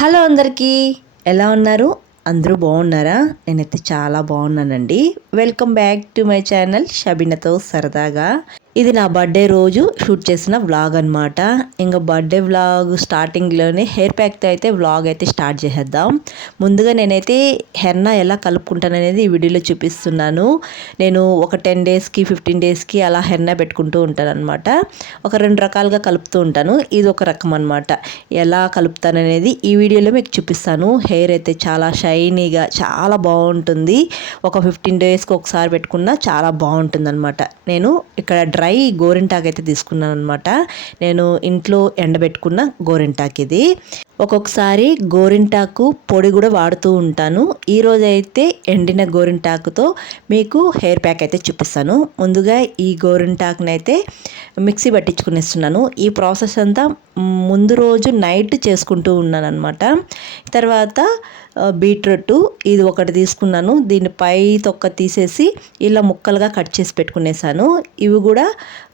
Hello అందరికీ, ఎలా ఉన్నారు? అందరూ బాగున్నారా? నేనైతే చాలా బాగున్నానండి. Welcome back to my channel షబీనాతో సరదాగా. ఇది నా బర్త్డే రోజు షూట్ చేసిన వ్లాగ్ అనమాట. ఇంకా బర్త్డే వ్లాగ్ స్టార్టింగ్లోనే హెయిర్ ప్యాక్తో అయితే వ్లాగ్ అయితే స్టార్ట్ చేసేద్దాం. ముందుగా నేనైతే హెన్నా ఎలా కలుపుకుంటాను అనేది ఈ వీడియోలో చూపిస్తున్నాను. నేను ఒక 10 డేస్కి 15 డేస్కి అలా హెన్నా పెట్టుకుంటూ ఉంటాను అనమాట. ఒక 2 రకాలుగా కలుపుతూ ఉంటాను. ఇది ఒక రకం అనమాట. ఎలా కలుపుతాను అనేది ఈ వీడియోలో మీకు చూపిస్తాను. హెయిర్ అయితే చాలా షైనీగా చాలా బాగుంటుంది. ఒక 15 డేస్కి ఒకసారి పెట్టుకున్నా చాలా బాగుంటుంది అనమాట. నేను ఇక్కడ డ్రై గోరింటాకు అయితే తీసుకున్నాను అనమాట. నేను ఇంట్లో ఎండబెట్టుకున్న గోరింటాకు ఇది. ఒక్కొక్కసారి గోరింటాకు పొడి కూడా వాడుతూ ఉంటాను. ఈరోజు అయితే ఎండిన గోరింటాకుతో మీకు హెయిర్ ప్యాక్ అయితే చూపిస్తాను. ముందుగా ఈ గోరింటాకుని అయితే మిక్సీ పట్టించుకునేస్తున్నాను. ఈ ప్రాసెస్ అంతా ముందు రోజు నైట్ చేసుకుంటూ ఉన్నాను అనమాట. తర్వాత బీట్రూట్ ఇది ఒకటి తీసుకున్నాను. దీన్ని పై తొక్క తీసేసి ఇలా ముక్కలుగా కట్ చేసి పెట్టుకునేసాను. ఇవి కూడా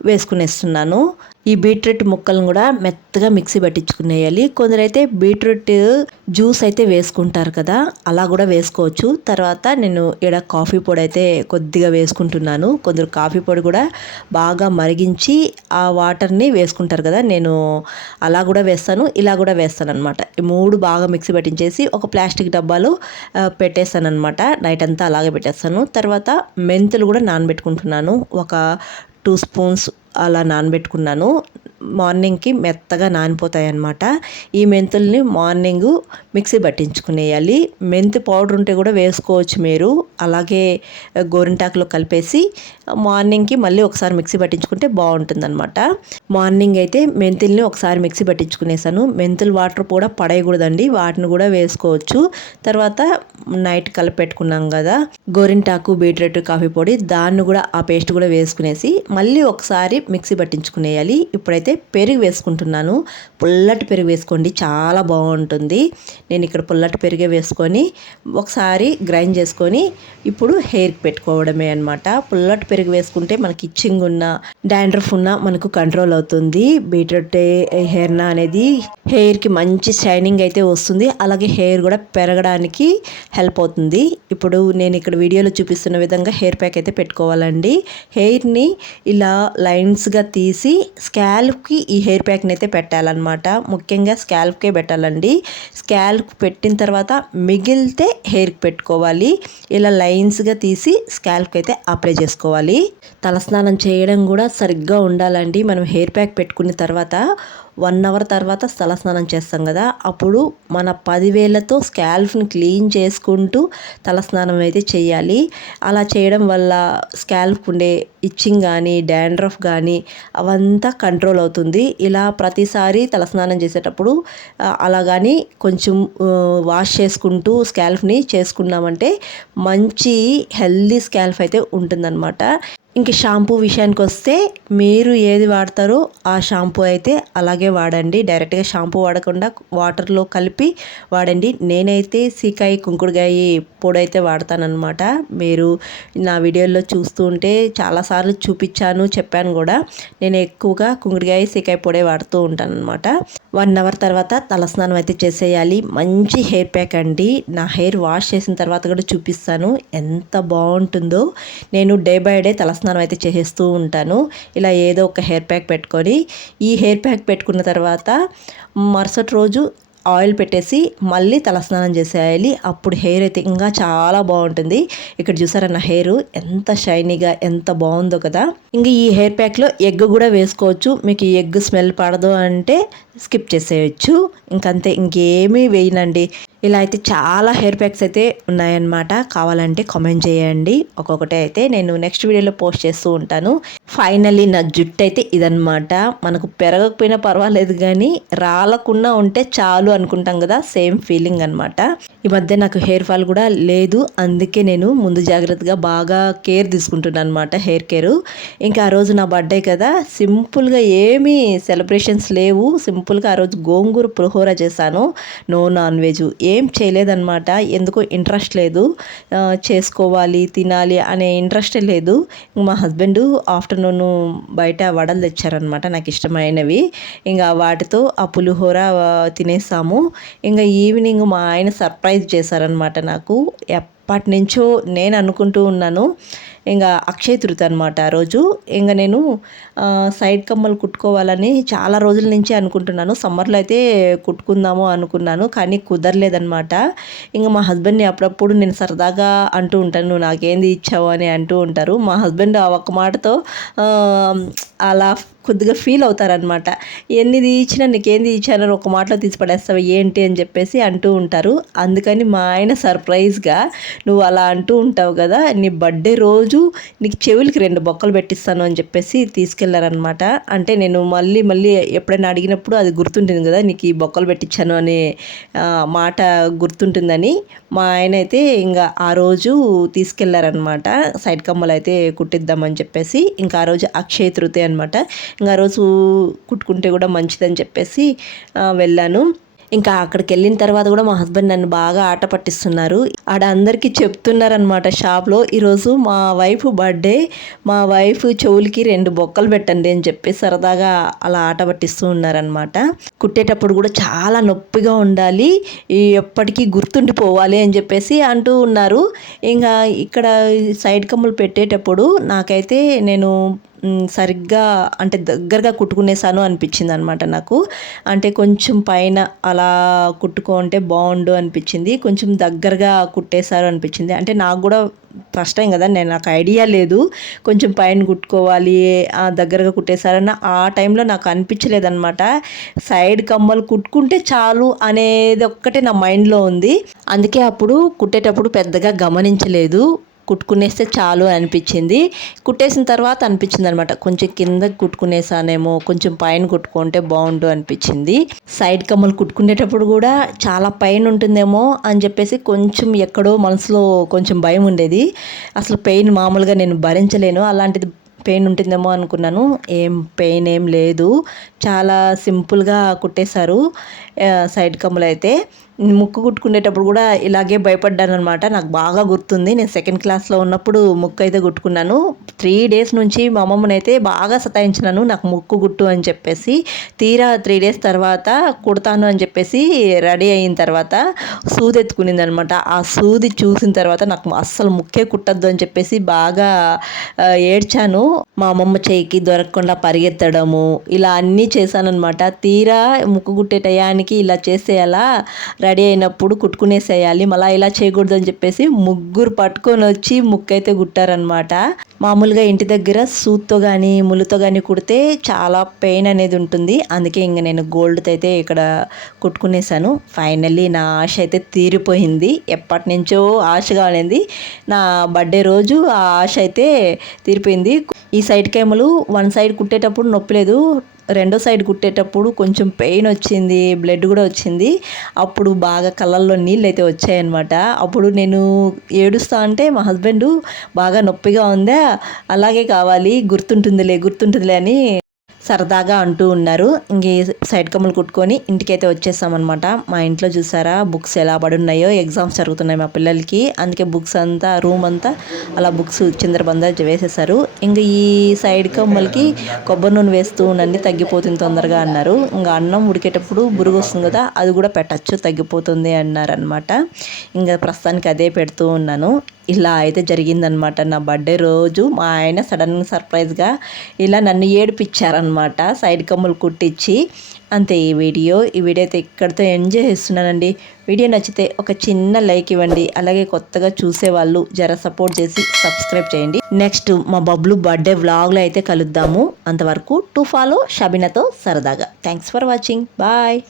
వేసుకునేస్తున్నాను. ఈ బీట్రూట్ ముక్కలను కూడా మెత్తగా మిక్సీ పట్టించుకునేయాలి. కొందరైతే బీట్రూట్ జ్యూస్ అయితే వేసుకుంటారు కదా, అలా కూడా వేసుకోవచ్చు. తర్వాత నేను ఇక్కడ కాఫీ పొడి అయితే కొద్దిగా వేసుకుంటున్నాను. కొందరు కాఫీ పొడి కూడా బాగా మరిగించి ఆ వాటర్ని వేసుకుంటారు కదా, నేను అలా కూడా వేస్తాను, ఇలా కూడా వేస్తాను అనమాట. ఈ మూడు బాగా మిక్సీ పట్టించేసి ఒక ప్లాస్టిక్ డబ్బాలో పెట్టేస్తాను అనమాట. నైట్ అంతా అలాగే పెట్టేస్తాను. తర్వాత మెంతులు కూడా నానబెట్టుకుంటున్నాను. ఒక 2 స్పూన్స్ అలా నానబెట్టుకున్నాను. మార్నింగ్కి మెత్తగా నానిపోతాయి అన్నమాట. ఈ మెంతుల్ని మార్నింగ్ మిక్సీ పట్టించుకునేయాలి. మెంతి పౌడర్ ఉంటే కూడా వేసుకోవచ్చు మీరు. అలాగే గోరింటాకులో కలిపేసి మార్నింగ్కి మళ్ళీ ఒకసారి మిక్సీ పట్టించుకుంటే బాగుంటుంది అనమాట. మార్నింగ్ అయితే మెంతుల్ని ఒకసారి మిక్సీ పట్టించుకునేసాను. మెంతులు వాటర్ కూడా పడేయకూడదండి, వాటిని కూడా వేసుకోవచ్చు. తర్వాత నైట్ కలిపెట్టుకున్నాం కదా గోరింటాకు, బీట్రూట్, కాఫీ పొడి, దాన్ని కూడా ఆ పేస్ట్ కూడా వేసుకునేసి మళ్ళీ ఒకసారి మిక్సీ పట్టించుకునేయాలి. ఇప్పుడైతే పెరుగు వేసుకుంటున్నాను. పుల్లటి పెరుగు వేసుకోండి, చాలా బాగుంటుంది. నేను ఇక్కడ పుల్లటి పెరుగే వేసుకొని ఒకసారి గ్రైండ్ చేసుకొని ఇప్పుడు హెయిర్కి పెట్టుకోవడమే అనమాట. పుల్లటి పెరుగు వేసుకుంటే మనకి ఇచ్చింగ్ ఉన్న, డాండ్రఫ్ ఉన్న మనకు కంట్రోల్ అవుతుంది. బీట్రూట్ హెయిర్నా అనేది హెయిర్కి మంచి షైనింగ్ అయితే వస్తుంది. అలాగే హెయిర్ కూడా పెరగడానికి హెల్ప్ అవుతుంది. ఇప్పుడు నేను ఇక్కడ వీడియోలో చూపిస్తున్న విధంగా హెయిర్ ప్యాక్ అయితే పెట్టుకోవాలండి. హెయిర్ని ఇలా లైన్స్గా తీసి స్కాల్ప్కి ఈ హెయిర్ ప్యాక్ని అయితే పెట్టాలన్నమాట. ముఖ్యంగా స్కాల్ప్కే పెట్టాలండి. స్కాల్ప్ పెట్టిన తర్వాత మిగిలితే హెయిర్కి పెట్టుకోవాలి. ఇలా లైన్స్గా తీసి స్కాల్ప్కి అయితే అప్లై చేసుకోవాలి. తలస్నానం చేయడం కూడా సరిగ్గా ఉండాలండి. మనం హెయిర్ ప్యాక్ పెట్టుకున్న తర్వాత 1 అవర్ తర్వాత తలస్నానం చేస్తాం కదా, అప్పుడు మన 10 వేళ్లతో స్కాల్ప్ని క్లీన్ చేసుకుంటూ తలస్నానం అయితే చేయాలి. అలా చేయడం వల్ల స్కాల్ప్ ఉండే ఇచ్చింగ్ కానీ, డాండ్రఫ్ కానీ అవంతా కంట్రోల్ అవుతుంది. ఇలా ప్రతిసారి తలస్నానం చేసేటప్పుడు అలా కానీ కొంచెం వాష్ చేసుకుంటూ స్కాల్ప్ని చేసుకున్నామంటే మంచి హెల్దీ స్కాల్ప్ అయితే ఉంటుందన్నమాట. ఇంక షాంపూ విషయానికి వస్తే మీరు ఏది వాడతారో ఆ షాంపూ అయితే అలాగే వాడండి. డైరెక్ట్గా షాంపూ వాడకుండా వాటర్లో కలిపి వాడండి. నేనైతే సీకాయ కుంకుడుకాయ పొడి అయితే వాడతానన్నమాట. మీరు నా వీడియోలో చూస్తూ ఉంటే చాలాసార్లు చూపించాను, చెప్పాను కూడా. నేను ఎక్కువగా కుంకుడుకాయ, సీకాయ పొడే వాడుతూ ఉంటానన్నమాట. 1 అవర్ తర్వాత తలస్నానం అయితే చేసేయాలి. మంచి హెయిర్ ప్యాక్ అండి. నా హెయిర్ వాష్ చేసిన తర్వాత కూడా చూపిస్తాను ఎంత బాగుంటుందో. నేను డే బై డే తలస్నానం అయితే చేసేస్తూ ఉంటాను. ఇలా ఏదో ఒక హెయిర్ ప్యాక్ పెట్టుకొని, ఈ హెయిర్ ప్యాక్ పెట్టుకున్న తర్వాత మరుసటి రోజు ఆయిల్ పెట్టేసి మళ్ళీ తలస్నానం చేసేయాలి. అప్పుడు హెయిర్ అయితే ఇంకా చాలా బాగుంటుంది. ఇక్కడ చూసారా నా హెయిర్ ఎంత షైనీగా ఎంత బాగుందో కదా. ఇంకా ఈ హెయిర్ ప్యాక్లో ఎగ్ కూడా వేసుకోవచ్చు. మీకు ఈ ఎగ్ స్మెల్ పడదు అంటే స్కిప్ చేసేయచ్చు. ఇంకంతే, ఇంకేమీ వేయనండి. ఇలా అయితే చాలా హెయిర్ ప్యాక్స్ అయితే ఉన్నాయన్నమాట. కావాలంటే కామెంట్ చేయండి. ఒక్కొక్కటి అయితే నేను నెక్స్ట్ వీడియోలో పోస్ట్ చేస్తూ ఉంటాను. ఫైనల్లీ నా జుట్టు అయితే ఇదన్నమాట. మనకు పెరగకపోయినా పర్వాలేదు కానీ రాలకుండా ఉంటే చాలు అనుకుంటాం కదా, సేమ్ ఫీలింగ్ అనమాట. ఈ మధ్య నాకు హెయిర్ ఫాల్ కూడా లేదు. అందుకే నేను ముందు జాగ్రత్తగా బాగా కేర్ తీసుకుంటున్నాను అనమాట, హెయిర్ కేరు. ఇంకా ఆ రోజు నా బర్త్డే కదా, సింపుల్గా ఏమీ సెలబ్రేషన్స్ లేవు. సింపుల్ సింపుల్గా ఆ రోజు గోంగూర పులిహోర చేశాను. నో నాన్ వెజ్ ఏం చేయలేదన్నమాట. ఎందుకో ఇంట్రెస్ట్ లేదు, చేసుకోవాలి తినాలి అనే ఇంట్రెస్టే లేదు. మా హస్బెండ్ ఆఫ్టర్నూన్ బయట వడలు తెచ్చారనమాట, నాకు ఇష్టమైనవి. ఇంకా వాటితో ఆ పులిహోర తినేసాము. ఇంకా ఈవినింగ్ మా ఆయన సర్ప్రైజ్ చేశారనమాట నాకు. ఎప్పటి నుంచో నేను అనుకుంటూ ఉన్నాను, ఇంకా అక్షయ తృతీయ అనమాట ఆ రోజు. ఇంకా నేను సైడ్ కమ్మలు కుట్టుకోవాలని చాలా రోజుల నుంచి అనుకుంటున్నాను. సమ్మర్లో అయితే కుట్టుకుందాము అనుకున్నాను, కానీ కుదరలేదనమాట. ఇంకా మా హస్బెండ్ని అప్పుడప్పుడు నేను సరదాగా అంటూ ఉంటాను, నువ్వు నాకేంది ఇచ్చావు అని అంటూ ఉంటారు. మా హస్బెండ్ ఆ ఒక్క మాటతో అలా కొద్దిగా ఫీల్ అవుతారనమాట. ఎన్నిది ఇచ్చినా నీకేంది ఇచ్చానని ఒక మాటలో తీసి పడేస్తావు ఏంటి అని చెప్పేసి అంటూ ఉంటారు. అందుకని మా ఆయన సర్ప్రైజ్గా, నువ్వు అలా అంటూ ఉంటావు కదా, నీ బర్త్డే రోజు నీకు చెవులకి 2 బొక్కలు పెట్టిస్తాను అని చెప్పేసి తీసుకెళ్లారనమాట. అంటే నేను మళ్ళీ మళ్ళీ ఎప్పుడైనా అడిగినప్పుడు అది గుర్తుంటుంది కదా, నీకు ఈ బొక్కలు పెట్టించాను అనే మాట గుర్తుంటుందని మా ఆయన అయితే ఇంకా ఆ రోజు తీసుకెళ్లారనమాట. సైడ్ కమ్మలు అయితే కుట్టిద్దామని చెప్పేసి. ఇంకా ఆ రోజు అక్షయ తృతీయ అనమాట. ఇంకా ఆ రోజు కుట్టుకుంటే కూడా మంచిదని చెప్పేసి వెళ్ళాను. ఇంకా అక్కడికి వెళ్ళిన తర్వాత కూడా మా హస్బెండ్ నన్ను బాగా ఆట పట్టిస్తున్నారు. ఆడ అందరికీ చెప్తున్నారనమాట షాప్లో, ఈరోజు మా వైఫ్ బర్త్డే, మా వైఫ్ చెవులకి 2 బొక్కలు పెట్టండి అని చెప్పి సరదాగా అలా ఆట పట్టిస్తూ ఉన్నారనమాట. కుట్టేటప్పుడు కూడా చాలా నొప్పిగా ఉండాలి, ఎప్పటికీ గుర్తుండిపోవాలి అని చెప్పేసి అంటూ ఉన్నారు. ఇంకా ఇక్కడ సైడ్ కమ్ములు పెట్టేటప్పుడు నాకైతే నేను సరిగ్గా అంటే దగ్గరగా కుట్టుకునేసాను అనిపించింది అనమాట నాకు. అంటే కొంచెం పైన అలా కుట్టుకుంటే బాగుండు అనిపించింది, కొంచెం దగ్గరగా కుట్టేశారు అనిపించింది. అంటే నాకు కూడా ఫస్ట్ టైం కదా, నాకు ఐడియా లేదు కొంచెం పైన కుట్టుకోవాలి, దగ్గరగా కుట్టేశారన్న ఆ టైంలో నాకు అనిపించలేదన్నమాట. సైడ్ కమ్మలు కుట్టుకుంటే చాలు అనేది ఒక్కటే నా మైండ్లో ఉంది. అందుకే అప్పుడు కుట్టేటప్పుడు పెద్దగా గమనించలేదు, కుట్టుకునేస్తే చాలు అనిపించింది. కుట్టేసిన తర్వాత అనిపించింది అనమాట, కొంచెం కింద కుట్టుకునేసానేమో, కొంచెం పైన కుట్టుకుంటే బాగుండు అనిపించింది. సైడ్ కమ్మలు కుట్టుకునేటప్పుడు కూడా చాలా పైన ఉంటుందేమో అని చెప్పేసి కొంచెం ఎక్కడో మనసులో కొంచెం భయం ఉండేది. అసలు పెయిన్ మామూలుగా నేను భరించలేను, అలాంటిది పెయిన్ ఉంటుందేమో అనుకున్నాను. పెయిన్ ఏం లేదు, చాలా సింపుల్గా కుట్టేశారు సైడ్ కమ్మలు అయితే. ముక్కు కుట్టుకునేటప్పుడు కూడా ఇలాగే భయపడ్డాను అనమాట. నాకు బాగా గుర్తుంది, నేను 2nd క్లాస్లో ఉన్నప్పుడు ముక్కు అయితే కుట్టుకున్నాను. 3 days నుంచి మా అమ్మమ్మనైతే బాగా సతాయించినాను, నాకు ముక్కు కుట్టు అని చెప్పేసి. తీరా 3 days తర్వాత కుడతాను అని చెప్పేసి రెడీ అయిన తర్వాత సూది ఎత్తుకునింది అనమాట. ఆ సూది చూసిన తర్వాత నాకు అస్సలు ముక్కే కుట్టద్దు అని చెప్పేసి బాగా ఏడ్చాను. మా అమ్మమ్మ చేయికి దొరకకుండా పరిగెత్తడము ఇలా అన్నీ చేశానమాట. తీరా ముక్కు కుట్టే టయానికి ఇలా చేస్తే అలా రెడీ అయినప్పుడు కుట్టుకునేసేయాలి, మళ్ళీ ఇలా చేయకూడదు అని చెప్పేసి ముగ్గురు పట్టుకొని వచ్చి ముక్కు అయితే కుట్టారనమాట. మామూలుగా ఇంటి దగ్గర సూత్తో కానీ ముళ్ళుతో కానీ కుడితే చాలా పెయిన్ అనేది ఉంటుంది. అందుకే ఇంక నేను గోల్డ్తో అయితే ఇక్కడ కుట్టుకునేసాను. ఫైనల్లీ నా ఆశ అయితే తీరిపోయింది. ఎప్పటి నుంచో ఆశగా అనేది నా బర్త్డే రోజు ఆ ఆశ అయితే తీరిపోయింది. ఈ సైడ్ కేమలు 1 side కుట్టేటప్పుడు నొప్పి లేదు, 2వ సైడ్ కుట్టేటప్పుడు కొంచెం పెయిన్ వచ్చింది, బ్లడ్ కూడా వచ్చింది. అప్పుడు బాగా కళ్ళల్లో నీళ్ళు అయితే వచ్చాయన్నమాట. అప్పుడు నేను ఏడుస్తా అంటే మా హస్బెండ్ బాగా నొప్పిగా ఉందా, అలాగే కావాలి, గుర్తుంటుందిలే అని సరదాగా అంటూ ఉన్నారు. ఇంక సైడ్ కమ్మలు కుట్టుకొని ఇంటికైతే వచ్చేసామన్నమాట. మా ఇంట్లో చూసారా బుక్స్ ఎలా పడున్నాయో, ఎగ్జామ్స్ జరుగుతున్నాయి మా పిల్లలకి, అందుకే బుక్స్ అంతా రూమ్ అంతా అలా బుక్స్ చిందరబంద వేసేసారు. ఇంక ఈ సైడ్ కమ్మలకి కొబ్బరి నూనె వేస్తూ ఉండండి, తగ్గిపోతుంది తొందరగా అన్నారు. ఇంకా అన్నం ఉడికేటప్పుడు బురుగు వస్తుంది కదా, అది కూడా పెట్టచ్చు, తగ్గిపోతుంది అన్నారనమాట. ఇంకా ప్రస్తుతానికి అదే పెడుతూ ఉన్నాను. ఇలా అయితే జరిగిందనమాట నా బర్త్డే రోజు. మా ఆయన సడన్ సర్ప్రైజ్గా ఇలా నన్ను ఏడిపించారనమాట సైడ్ కమ్ములు కుట్టించి. అంతే ఈ వీడియో అయితే ఇక్కడితో ఎంజాయ్ చేస్తున్నానండి. వీడియో నచ్చితే ఒక చిన్న లైక్ ఇవ్వండి, అలాగే కొత్తగా చూసేవాళ్ళు జర సపోర్ట్ చేసి సబ్స్క్రైబ్ చేయండి. నెక్స్ట్ మా బబ్లు బర్త్డే వ్లాగ్లో అయితే కలుద్దాము. అంతవరకు టు ఫాలో షబీనాతో సరదాగా. Thanks for watching, bye.